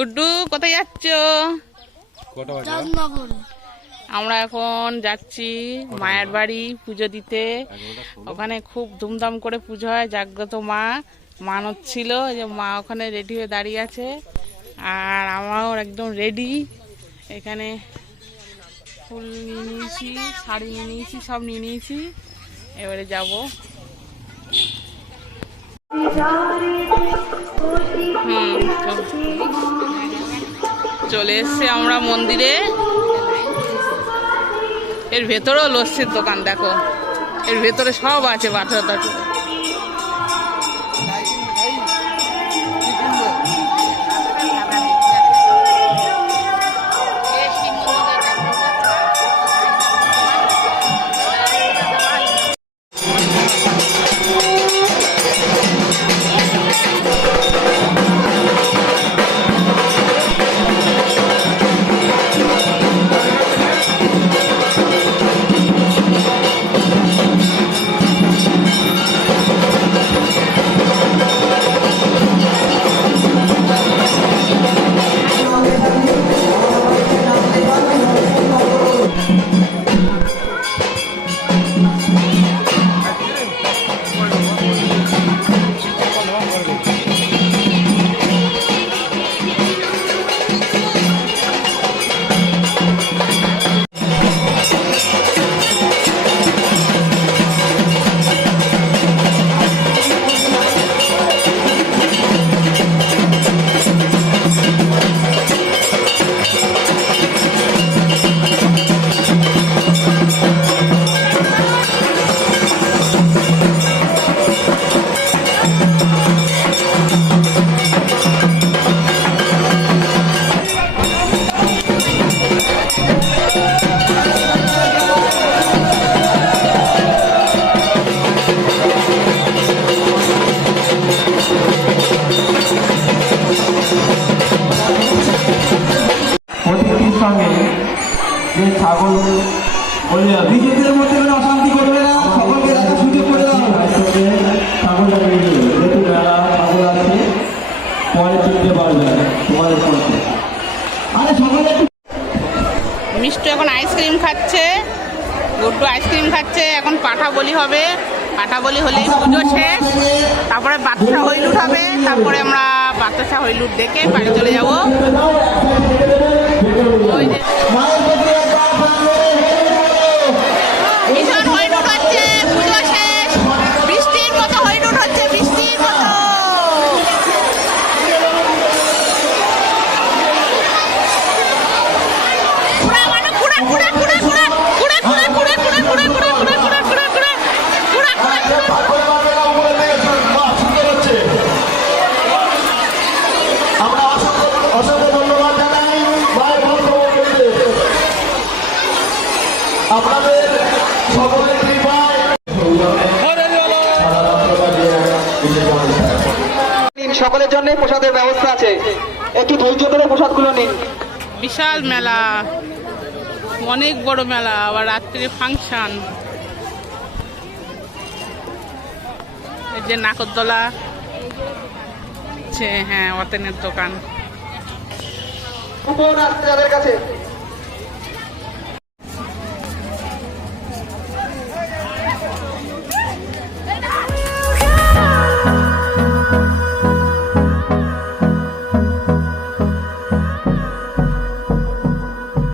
গুড্ডু কোথায় যাচ্ছ? আমরা এখন যাচ্ছি মায়ের বাড়ি পুজো দিতে। ওখানে খুব ধুমধাম করে পুজো হয় জাগ্রত মা। মানত ছিল যে মা ওখানে রেডি হয়ে দাঁড়িয়ে আছে। আর আমরাও একদম রেডি এখানে ফুল নিয়ে নিয়েছি শাড়ি নিয়ে নিয়েছি সব নিয়ে নিয়েছি। এবারে যাব। হুম চল- এসছে আমরা মন্দিরে। এর ভেতরেও লস্যির দোকান, দেখো। এর ভেতরে সব আছে বাটা টাটা বললে নিজেদের মধ্যে কোনো অশান্তি করবে না সকলকে রাখার সুযোগ করে দাও। যেহেতু মেলা আছে পরে চিনতে পারবে না তোমাদের পড়তে আরে সকলে মিষ্টি এখন আইসক্রিম খাচ্ছে গুড্ডু আইসক্রিম খাচ্ছে এখন পাঠা বলি হবে। পাঠা বলি হলেই পুজো শেষ। তারপরে বাচ্চা হইলুট হবে তারপরে আমরা বাচ্চা হইলুট দেখে বাড়ি চলে যাব। সকলের জন্য প্রসাদের ব্যবস্থা আছে। একটু ধৈর্য ধরে প্রসাদগুলো নিন। বিশাল মেলা। অনেক বড় মেলা আবার রাত্রে ফাংশন। এই যে নাকরদোলা। হ্যাঁ অতেনের দোকান। আসছে কাছে।